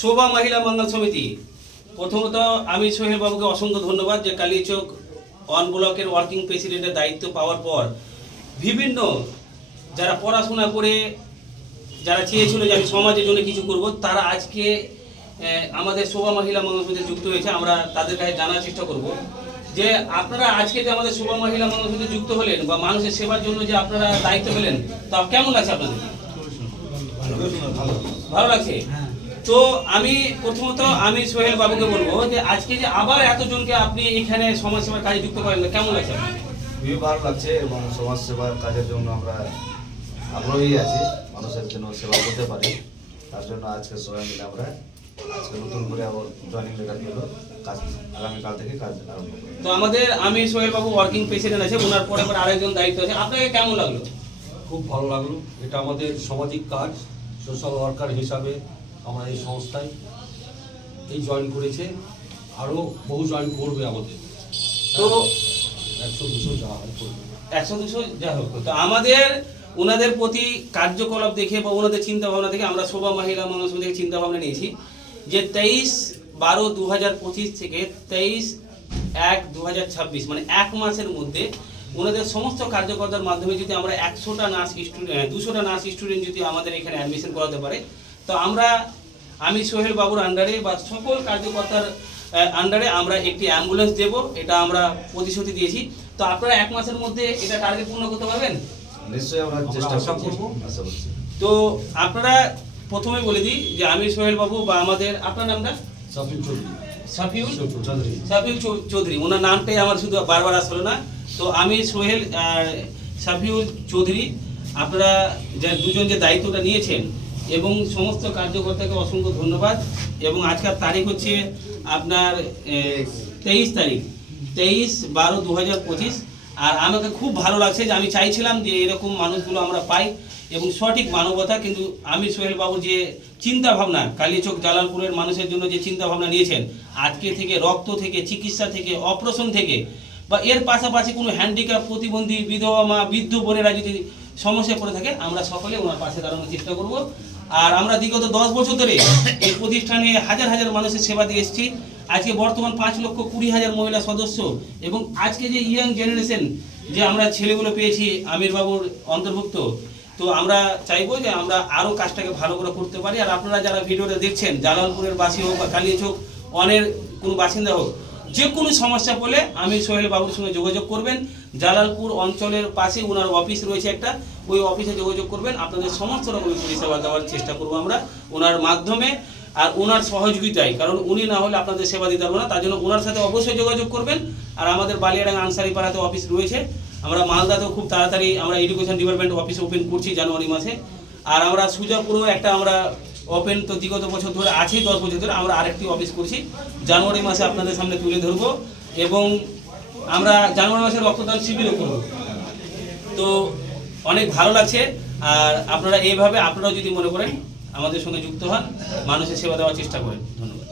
শোভা মহিলা মঙ্গল সমিতি, প্রথমত আমি সোহেল বাবুকে অসংখ্য ধন্যবাদ যে কালিয়াচক ওয়ান ব্লকের ওয়ার্কিং প্রেসিডেন্টের দায়িত্ব পাওয়ার পর বিভিন্ন যারা পড়াশোনা করে যারা চেয়েছিল যে আমি সমাজের জন্য কিছু করব, তারা আজকে আমাদের শোভা মহিলা মঙ্গল সমিতিতে যুক্ত হয়েছে। আমরা তাদের কাছে জানার চেষ্টা করব যে আপনারা আজকে যে আমাদের শোভা মহিলা মঙ্গল সমিতিতে যুক্ত হলেন বা মানুষের সেবার জন্য যে আপনারা দায়িত্ব পেলেন, তা কেমন লাগছে আপনাদের? ভালো লাগছে। তো আমি প্রথমত আমি সোহেল বাবুকে বলবো যে আজকে যে আবার এতজনকে আপনি এখানে সমাজ সেবার কাজে যুক্ত করেন, কেমন লাগছে? খুবই ভালো লাগছে এবং সমাজ সেবার কাজের জন্য আমরা আগ্রহী আছি, মানুষের জন্য সেবা করতে পারি। তার জন্য আজকে সবাই মিলে আমরা আজকে নতুন করে আবার জয়েনিং লেটার পেল, কাজ আগামীকাল থেকে কাজ আরম্ভ করব। তো আমাদের আমি সোহেল বাবু ওয়ার্কিং প্রেসিডেন্ট আছে, ওনার পরে আবার আরেকজন দায়িত্ব আছে। আপনাকে কেমন লাগলো? খুব ভালো লাগলো। এটা আমাদের সামাজিক কাজ, সোশ্যাল ওয়ার্কার হিসাবে আমার এই সংস্থায় এই জয়েন করেছে, আরও বহু জয়েন করবে আমাদের। তো 100-200 যাওয়া হয় করবে, 100-200 যা হোক। তো আমাদের ওনাদের প্রতি কার্যকলাপ দেখে বা ওনাদের চিন্তা ভাবনা থেকে আমরা শোভা মহিলা মঙ্গল সমিতি থেকে চিন্তা ভাবনা নিয়েছি যে 23/12/2025 থেকে 23/1/2026 মানে এক মাসের মধ্যে ওনাদের সমস্ত কার্যকর্তার মাধ্যমে যদি আমরা 100টা নার্স স্টুডেন্ট 200টা নার্স স্টুডেন্ট যদি আমাদের এখানে অ্যাডমিশন করাতে পারে, তো আমি সোহেল বাবুর আন্ডারে বা সকল কার্যকর্তার আন্ডারে আমরা একটি অ্যাম্বুলেন্স দেব, এটা আমরা প্রতিশ্রুতি দিয়েছি। তো আপনারা এক মাসের মধ্যে এটা টার্গেট পূর্ণ করতে পারবেন? নিশ্চয়ই আমরা চেষ্টা করব, আশা করছি। তো আপনারা প্রথমে বলে দিই যে আমি সোহেল বাবু বা আমাদের, আপনার নামটা? সাফিউল চৌধুরী। ওনার নামটাই আমার শুধু বারবার আসলো না। তো আমি সোহেল সাফিউল চৌধুরী। আপনারা যে দুজন যে দায়িত্বটা নিয়েছেন এবং সমস্ত কার্যকর্তাকে অসংখ্য ধন্যবাদ। এবং আজকের তারিখ হচ্ছে আপনার 23/12/2025। আর আমাকে খুব ভালো লাগছে যে আমি চাইছিলাম যে এরকম মানুষগুলো আমরা পাই এবং সঠিক মানবতা। কিন্তু আমি সোহেল বাবু যে চিন্তা ভাবনা কালিয়াচক জালালপুরের মানুষের জন্য যে চিন্তা ভাবনা নিয়েছেন, আজকে থেকে রক্ত থেকে, চিকিৎসা থেকে, অপারেশন থেকে বা এর পাশাপাশি কোনো হ্যান্ডিক্যাপ, প্রতিবন্ধী, বিধবা মা, বৃদ্ধ বোনেরা যদি সমস্যায় পড়ে থাকে, আমরা সকলে ওনার পাশে দাঁড়ানোর চেষ্টা করব। আর আমরা বিগত 10 বছর ধরে এই প্রতিষ্ঠানে হাজার হাজার মানুষের সেবা দিয়ে এসেছি। আজকে বর্তমান 5,20,000 মহিলা সদস্য এবং আজকে যে ইয়াং জেনারেশন যে আমরা ছেলেগুলো পেয়েছি আমির বাবুর অন্তর্ভুক্ত। তো আমরা চাইবো যে আমরা আরও কাজটাকে ভালো করে করতে পারি। আর আপনারা যারা ভিডিওটা দেখছেন, জালালপুরের বাসী হোক বা কালিয়াচক অনের কোনো বাসিন্দা হোক, যে কোনো সমস্যা পড়লে আমি সোহেল বাবুর সঙ্গে যোগাযোগ করবেন। জালালপুর অঞ্চলের পাশে ওনার অফিস রয়েছে একটা, ওই অফিসে যোগাযোগ করবেন। আপনাদের সমস্ত রকমের পরিষেবা দেওয়ার চেষ্টা করবো আমরা ওনার মাধ্যমে আর ওনার সহযোগিতায়, কারণ উনি না হলে আপনাদের সেবা দিতে পারবো না। তার জন্য ওনার সাথে অবশ্যই যোগাযোগ করবেন। আর আমাদের বালিয়াডাঙ্গা আনসারি পাড়াতে অফিস রয়েছে। আমরা মালদাতেও খুব তাড়াতাড়ি আমরা এডুকেশন ডিপার্টমেন্ট অফিস ওপেন করছি জানুয়ারি মাসে। আর আমরা সুজাপুরেও একটা আমরা ওপেন তো বিগত বছর ধরে আছেই, 10 বছর ধরে আমরা আরেকটি অফিস করছি, জানুয়ারি মাসে আপনাদের সামনে তুলে ধরবো। এবং আমরা জানুয়ারি মাসে রক্তদান শিবিরও করব। তো অনেক ভালো লাগছে। আর আপনারা এইভাবে আপনারাও যদি মনে করেন আমাদের সঙ্গে যুক্ত হন, মানুষের সেবা দেওয়ার চেষ্টা করেন। ধন্যবাদ।